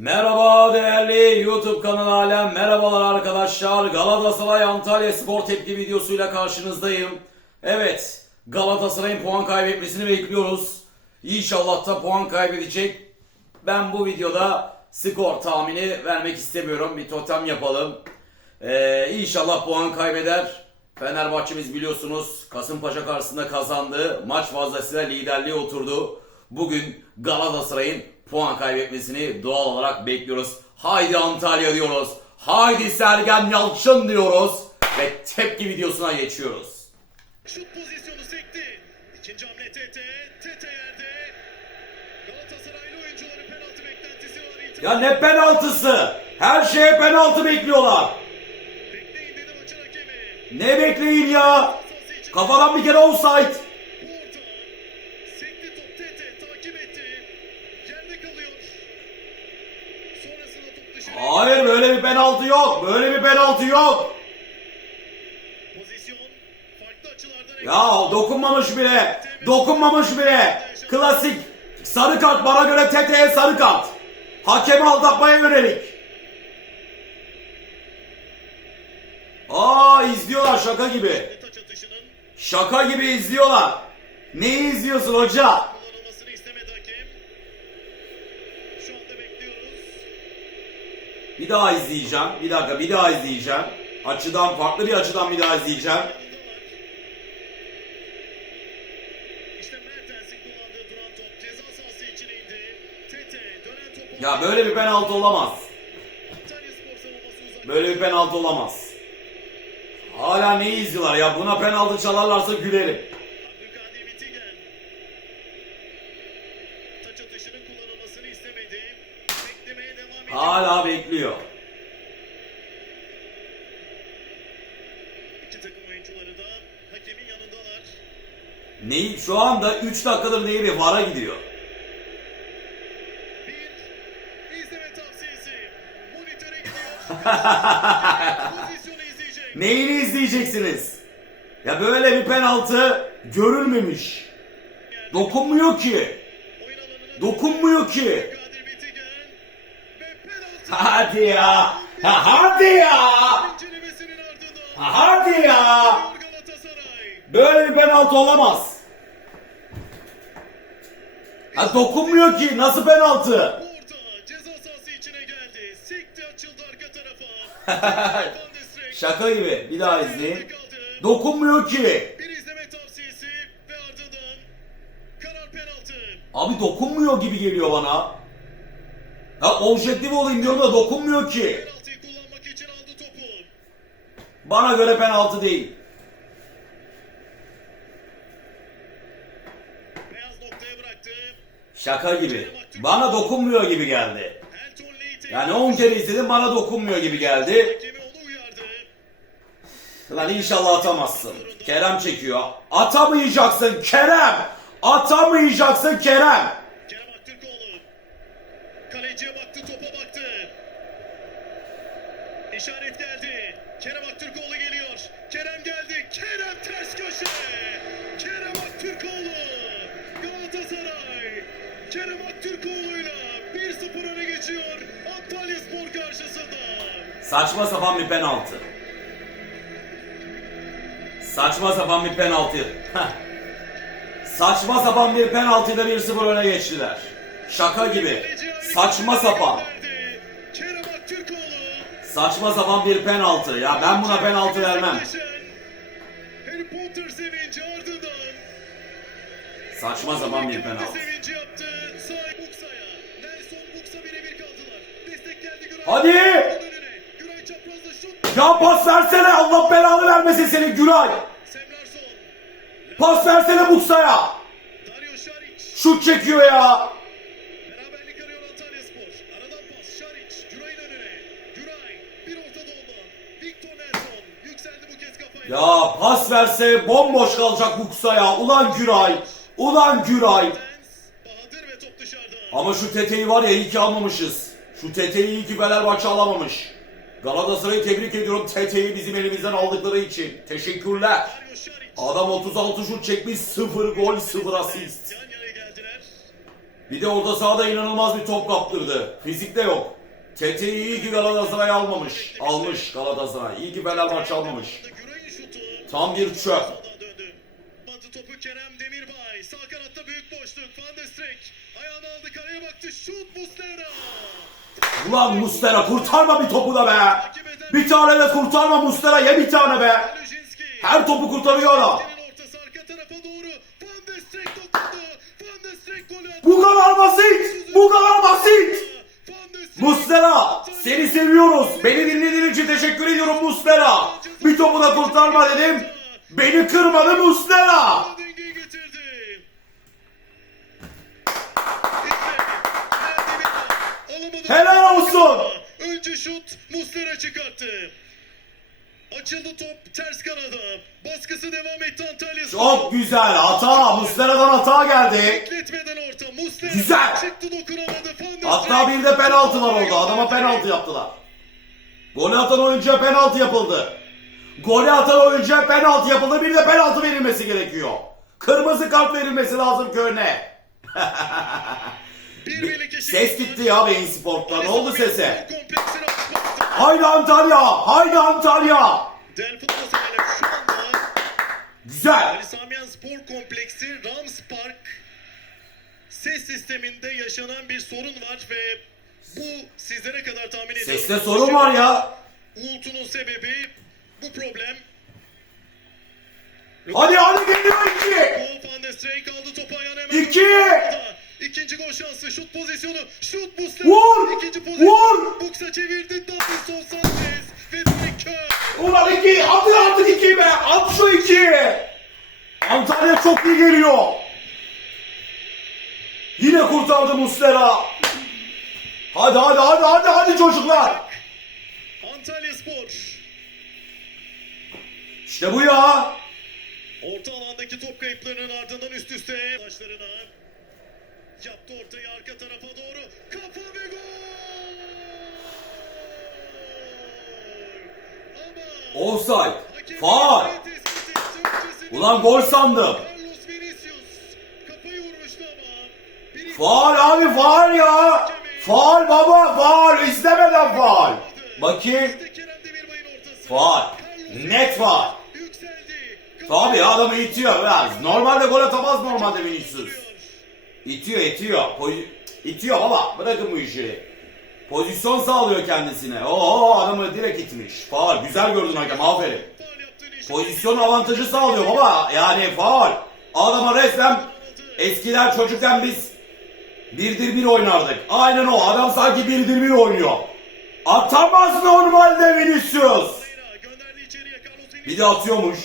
Merhaba değerli YouTube kanalı alem. Merhabalar arkadaşlar. Galatasaray Antalya Spor tepki videosuyla karşınızdayım. Evet, Galatasaray'ın puan kaybetmesini bekliyoruz. İnşallah da puan kaybedecek. Ben bu videoda skor tahmini vermek istemiyorum. Bir totem yapalım. Ee, inşallah puan kaybeder. Fenerbahçe'miz biliyorsunuz Kasımpaşa karşısında kazandı. Maç fazlasıyla liderliğe oturdu. Bugün Galatasaray'ın puan kaybetmesini doğal olarak bekliyoruz. Haydi Antalya diyoruz. Haydi Sergen Yalçın diyoruz. Ve tepki videosuna geçiyoruz. Şut pozisyonu sekti. İkinci hamle Tete. Tete yerde. Galatasaraylı oyuncuların penaltı beklentisi var. Ya ne penaltısı? Her şeye penaltı bekliyorlar. Bekleyin dedi maçın hakemi. Ne bekleyin ya? Kafadan bir kere offside. bu orta. Sekti top Tete. Takip etti. Yerde kalıyor. Sonrasında top dışarı. Hayır böyle bir penaltı yok. Böyle bir penaltı yok. Ya dokunmamış bile. Dokunmamış bile. Klasik. Sarı kart bana göre TT'ye sarı kart. Hakemi aldatmaya yönelik. Aa izliyorlar şaka gibi. Şaka gibi izliyorlar. Neyi izliyorsun hoca? kullanılmasını istemedi hakem. Şu anda bekliyoruz. Bir daha izleyeceğim. Bir dakika bir daha izleyeceğim. Açıdan farklı bir açıdan bir daha izleyeceğim. Ya böyle bir penaltı olamaz. Böyle bir penaltı olamaz. Hala neyi izliyorlar ya? Buna penaltı çalarlarsa gülerim. Hala bekliyor. İki takım oyuncuları da hakemin yanındalar. Neyi şu anda 3 dakikadır neyi bir vara gidiyor. Bir izleme tavsiyesi. Monitöre gidiyor. Pozisyonu izleyecek. Neyini izleyeceksiniz? Ya böyle bir penaltı görülmemiş. Dokunmuyor ki. Dokunmuyor ki. Abdülkadir Bitigen. Ve penaltı. Hadi ya. Ha, hadi ya. Hadi ya. Böyle bir penaltı olamaz. Ha dokunmuyor ki. Nasıl penaltı? Şaka gibi. Bir daha izleyin. Dokunmuyor ki. Abi dokunmuyor gibi geliyor bana. Ya objektif olayım diyorum da dokunmuyor ki. Bana göre penaltı değil. Şaka gibi. Bana dokunmuyor gibi geldi. Yani 10 kere izledim bana dokunmuyor gibi geldi. Lan inşallah atamazsın. Kerem çekiyor. Atamayacaksın Kerem. Atamayacaksın Kerem. Kerem Aktürkoğlu. Kaleciye baktı, topa baktı. İşaret geldi. Kerem Aktürkoğlu geliyor. Kerem geldi. Kerem ters köşe. Kerem Aktürkoğlu. Galatasaray. Kerem Aktürkoğlu'yla 1-0 öne geçiyor. Antalya Spor karşısında. Saçma sapan bir penaltı. Saçma sapan bir penaltı. Saçma sapan bir penaltıyla 1-0 öne geçtiler. Şaka gibi. Saçma sapan. Saçma sapan bir penaltı. Ya ben buna penaltı vermem. Harry Potter sevinci ardından. Saçma sapan bir penaltı. Sevinci yaptı. Sahip Buksa'ya. Nelson Buksa birebir kaldılar. Destek geldi Güray. Hadi! Önüne. Güray çaprazda şut. Ya pas versene Allah belanı vermesin seni Güray. Semlerson. Pas versene Buksa'ya. Dario. Şut çekiyor ya. Ya pas verse bomboş kalacak Buksa'ya. Ulan Güray. Ulan Güray. Ama şu teteyi var ya iyi ki almamışız. Şu teteyi iyi ki Fenerbahçe alamamış. Galatasaray'ı tebrik ediyorum teteyi bizim elimizden aldıkları için. Teşekkürler. Adam 36 şut çekmiş 0 gol 0 asist. Bir de orta sahada inanılmaz bir top kaptırdı. Fizikte yok. Tete'yi iyi ki Galatasaray almamış. Almış Galatasaray. İyi ki Fenerbahçe almamış. Tam bir çöp. Batı topu Kerem Demirbay. Sağ kanatta büyük boşluk. Van der Streek. Ayağını aldı kaleye baktı. Şut Muslera. Ulan Mustera kurtarma bir topu da be. Bir tane de kurtarma Mustera ye bir tane be. Her topu kurtarıyor attı. Bu kadar basit. Bu kadar basit. Mustera seni seviyoruz. Beni dinlediğin için teşekkür ediyorum Mustera. Bir topu da kurtarma dedim. Beni kırmadı Alamadı. Helal olsun. Önce şut Muslera çıkarttı. Açıldı top ters kanada. Baskısı devam etti Antalya Spor. Çok güzel hata. Mustera'dan hata geldi. Bekletmeden orta. Muslera Güzel. çıktı dokunamadı. Hatta bir de penaltı var orada. Adama penaltı yaptılar. Golü atan oyuncuya penaltı yapıldı. Golü atan oyuncuya penaltı yapıldı. Bir de penaltı verilmesi gerekiyor. Kırmızı kart verilmesi lazım eşit. Ses gitti ya Beyin Sport'ta. Ne oldu sese? Haydi Antalya! Haydi Antalya! Güzel. Ali Samiyan Spor Kompleksi Rams Park ses sisteminde yaşanan bir sorun var ve bu sizlere kadar tahmin ediyorum. Seste sorun var ya. Uğultunun sebebi bu problem. Hadi hadi geliyor iki. Paul van der Streek aldı topu ayağına hemen. İki. İkinci gol şansı. Şut pozisyonu. Şut Muslera. Vur. İkinci pozisyon. Vur. Buksa çevirdi. Davinson Sanchez. Ve kör. Ulan iki. Atın artık iki be. At şu iki. Antalya çok iyi geliyor. Yine kurtardı Muslera. Hadi hadi hadi hadi hadi çocuklar. Antalya Spor. İşte bu ya. Orta alandaki top kayıplarının ardından üst üste başlarına yaptı ortayı arka tarafa doğru kafa ve gol! Ama Offside. Faul. Ulan gol sandım. Carlos Vinicius kafayı vurmuştu ama Vinicius Faal abi faal ya. Faal baba faal. İstemeden faal. Bakayım. Kerem Demirbay'ın ortası. Faul. Net faul. Tabii ya, adamı itiyor biraz. Normalde gol atamaz normalde Vinicius. İtiyor itiyor. Pozi- itiyor baba. Bırakın bu işi. Pozisyon sağlıyor kendisine. Oo adamı direkt itmiş. Faal. Güzel gördün hakem. Aferin. Pozisyon avantajı sağlıyor baba. Yani faal. Adama resmen eskiden çocukken biz birdir bir oynardık. Aynen o. Adam sanki birdir bir oynuyor. Atamaz normalde Vinicius. Bir de atıyormuş.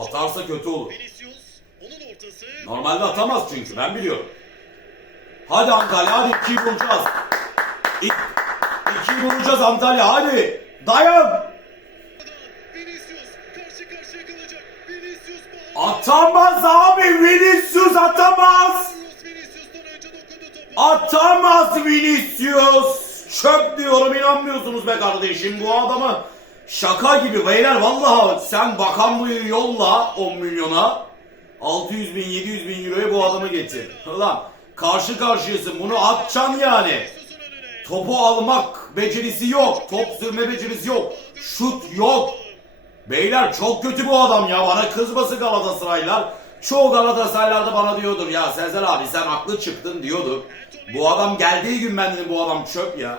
Atarsa kötü olur. Normalde atamaz çünkü ben biliyorum. Hadi Antalya hadi ikiyi bulacağız. İ ikiyi bulacağız Antalya hadi. Dayan. Atamaz abi Vinicius atamaz. Atamaz Vinicius. Çöp diyorum inanmıyorsunuz be kardeşim bu adamı. Şaka gibi beyler vallahi sen bakan bu yolla 10 milyona 600 bin 700 bin euroya bu adamı getir. Ulan karşı karşıyasın bunu atacaksın yani. Topu almak becerisi yok. Top sürme becerisi yok. Şut yok. Beyler çok kötü bu adam ya. Bana kızması Galatasaraylar. Çoğu Galatasaraylar da bana diyordur ya Sezer abi sen haklı çıktın diyordur. Bu adam geldiği gün ben dedim bu adam çöp ya.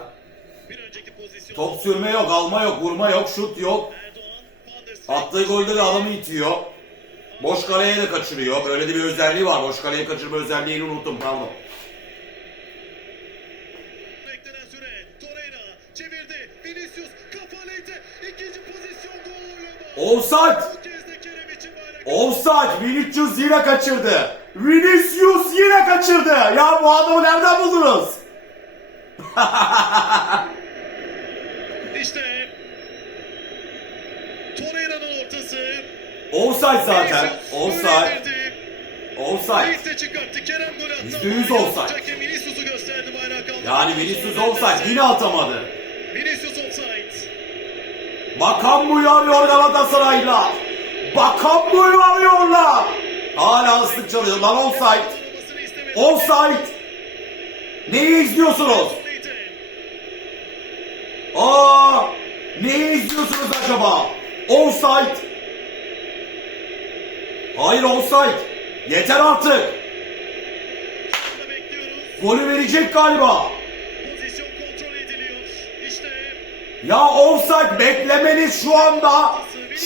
Top sürme yok, alma yok, vurma yok, şut yok. Attığı golde de adamı itiyor. Boş kaleye de kaçırıyor. Böyle de bir özelliği var. Boş kaleye kaçırma özelliğini unuttum pardon. Offside! Offside. Vinicius yine kaçırdı. Vinicius yine kaçırdı. Ya bu adamı nereden buldunuz? İşte Torreira'nın ortası. Offside zaten. Offside. Offside. Yüzde yüz offside. Yani Vinicius offside yine atamadı. Vinicius offside. Bakan bu yarıyor Galatasaraylılar. Bakan bu yarıyorlar. Hala ıslık çalıyor lan offside. Offside. Neyi izliyorsunuz? Aa! Neyi izliyorsunuz acaba? Offside. Hayır offside. Yeter artık. Golü verecek galiba. Ya offside beklemeniz şu anda.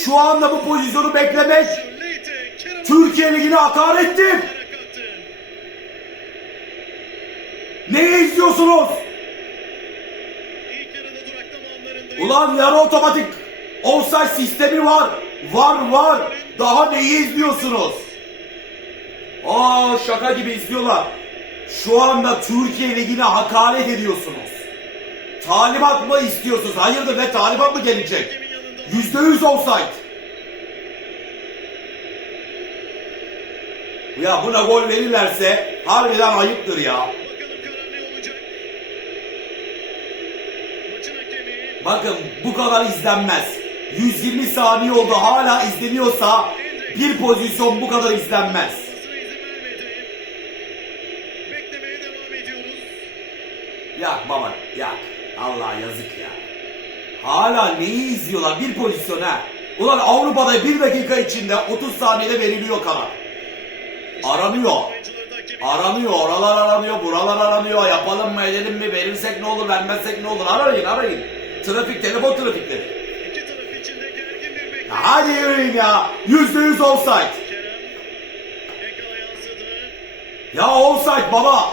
Şu anda bu pozisyonu beklemek Türkiye Ligi'ne hakarettir. Neyi izliyorsunuz? Ulan yarı otomatik offside sistemi var. Var var. Daha neyi izliyorsunuz? Aa şaka gibi izliyorlar. Şu anda Türkiye Ligi'ne hakaret ediyorsunuz. Talimat mı istiyorsunuz? Hayırdır ne talimat mı gelecek? Yüzde yüz offside. Ya buna gol verirlerse harbiden ayıptır ya. bakalım karar ne olacak. Maçın hakemi Bakın bu kadar izlenmez. 120 saniye oldu hala izleniyorsa bir pozisyon bu kadar izlenmez. Yak baba yak. Allah yazık ya. Hala neyi izliyorlar bir pozisyon ha. Ulan Avrupa'da bir dakika içinde 30 saniyede veriliyor karar. Aranıyor. Aranıyor, oralar aranıyor, buralar aranıyor. Yapalım mı, edelim mi, verirsek ne olur, vermezsek ne olur? Arayın, arayın. Trafik, telefon trafikleri. Ya hadi yürüyün ya. Yüzde yüz offside. Ya offside baba.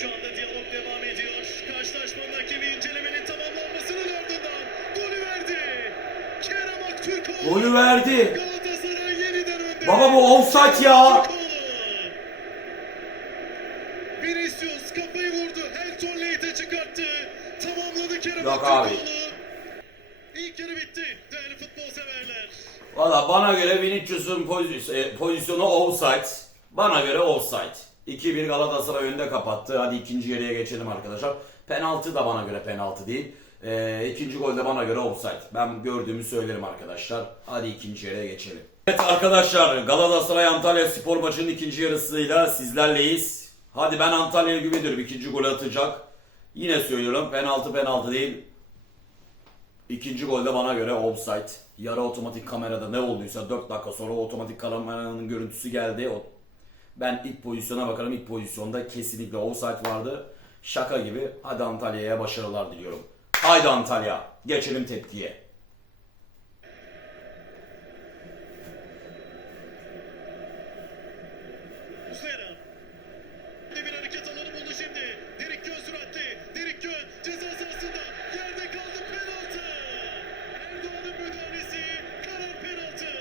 Şu anda diyalog devam ediyor. Karşılaşmanın hakemi incelemenin tamamlanmasının ardından golü verdi. Kerem Aktürkoğlu. Golü verdi. Galatasaray yeniden önde. Baba bu offside ya. Aktürkoğlu. Vinicius kafayı vurdu. Helton Leite çıkarttı. Tamamladı Kerem Yok abi. İlk yarı bitti. Değerli futbol severler. Valla bana göre Vinicius'un pozis- e, pozisyonu offside. Bana göre offside. 2-1 Galatasaray önde kapattı. Hadi ikinci yarıya geçelim arkadaşlar. Penaltı da bana göre penaltı değil. E, ikinci gol de bana göre offside. Ben gördüğümü söylerim arkadaşlar. Hadi ikinci yarıya geçelim. Evet arkadaşlar Galatasaray Antalya spor maçının ikinci yarısıyla sizlerleyiz. Hadi ben Antalya'ya güveniyorum. ikinci golü atacak. Yine söylüyorum penaltı penaltı değil. İkinci golde bana göre offside. Yarı otomatik kamerada ne olduysa 4 dakika sonra otomatik kameranın görüntüsü geldi. O, ben ilk pozisyona bakarım. İlk pozisyonda kesinlikle offside vardı. Şaka gibi. Hadi Antalya'ya başarılar diliyorum. Haydi Antalya. Geçelim tepkiye. Muslera. Bir hareket alanı buldu şimdi. Derik Kön süratli. Derik Kön ceza sahasında. Yerde kaldı penaltı. Erdoğan'ın müdahalesi. Karar penaltı.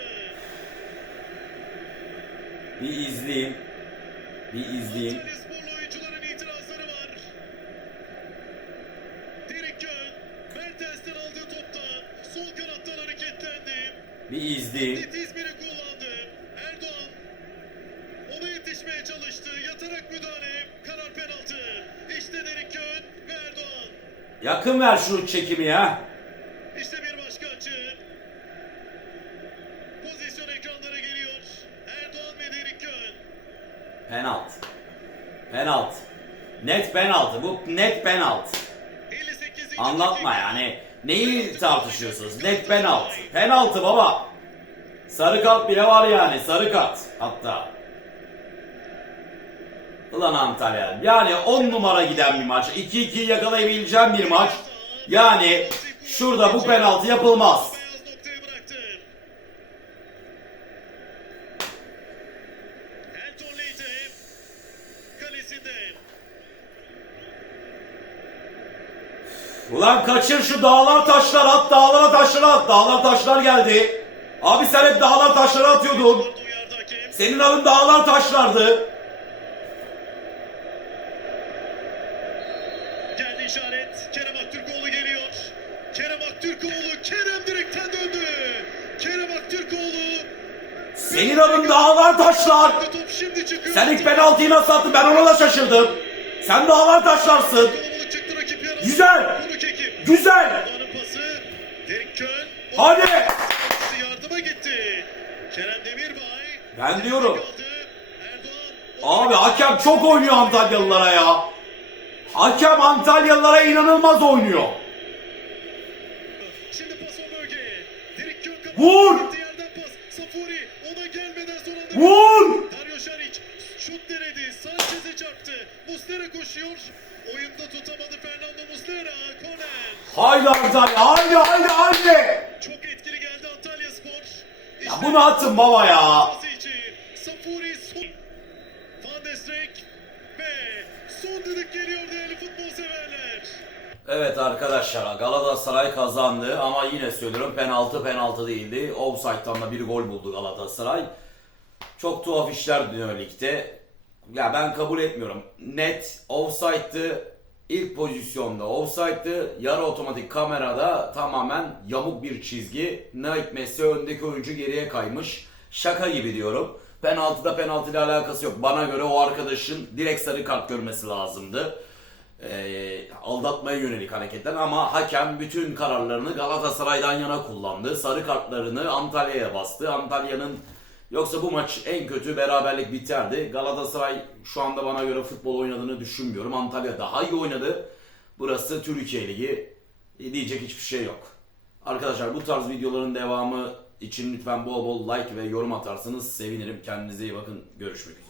Bir izleyeyim. Bir izleyeyim. Antalya sporlu oyuncuların itirazları var. Derik Kön. Mertens'ten aldığı topta. Sol kanattan hareketlendi. Bir Net İzmir'i kullandı. Erdoğan ona yetişmeye çalıştı. Yatarak müdahale. Karar penaltı. İşte Derik Kön ve Erdoğan. Yakın ver şu çekimi ya. İşte bir başka açı. Pozisyon ekranlara geliyor. Erdoğan ve Derik Kön. Penaltı. Penaltı. Net penaltı. Bu net penaltı. 58. Anlatma dakika. yani. Neyi tartışıyorsunuz? Net penaltı. Penaltı baba. Sarı kart bile var yani. Sarı kart hatta. Ulan Antalya. Yani 10 numara giden bir maç. 2-2 yakalayabileceğim bir maç. Yani şurada bu penaltı yapılmaz. Ulan kaçır şu dağlar taşlar at dağlara taşlar at. Dağlar taşlar geldi. Abi sen hep dağlar taşları atıyordun. Senin adın dağlar taşlardı. Geldi işaret. Kerem Aktürkoğlu geliyor. Kerem Aktürkoğlu. Kerem direkten döndü. Kerem Aktürkoğlu. Senin adın dağlar taşlar. Sen ilk penaltıyı nasıl attın ben ona da şaşırdım. Sen dağlar taşlarsın. Güzel. Güzel. Hadi. Yardıma gitti. Kerem Demirbay. Ben diyorum. Erdoğan. Abi hakem çok oynuyor Antalyalılara ya. Hakem Antalyalılara inanılmaz oynuyor. Vur! Vur! Dario Şaric şut denedi. Sanchez'e çarptı. Muslera koşuyor. Oyunda tutamadı Fernando Muslera. Konen. Haydi Antalya haydi haydi haydi. Çok bunu atın baba ya. Evet arkadaşlar Galatasaray kazandı ama yine söylüyorum penaltı penaltı değildi. Offside'dan da bir gol buldu Galatasaray. Çok tuhaf işler dönüyor ligde. Ya ben kabul etmiyorum. Net offside'dı. İlk pozisyonda offside'dı. Yarı otomatik kamerada tamamen yamuk bir çizgi. Ne hikmetse öndeki oyuncu geriye kaymış. Şaka gibi diyorum. Penaltıda penaltı ile alakası yok. Bana göre o arkadaşın direkt sarı kart görmesi lazımdı e, aldatmaya yönelik hareketler ama hakem bütün kararlarını Galatasaray'dan yana kullandı. Sarı kartlarını Antalya'ya bastı. Antalya'nın yoksa bu maç en kötü beraberlik biterdi. Galatasaray şu anda bana göre futbol oynadığını düşünmüyorum. Antalya daha iyi oynadı. Burası Türkiye Ligi. E, Diyecek hiçbir şey yok. Arkadaşlar bu tarz videoların devamı için lütfen bol bol like ve yorum atarsanız sevinirim. Kendinize iyi bakın. Görüşmek üzere.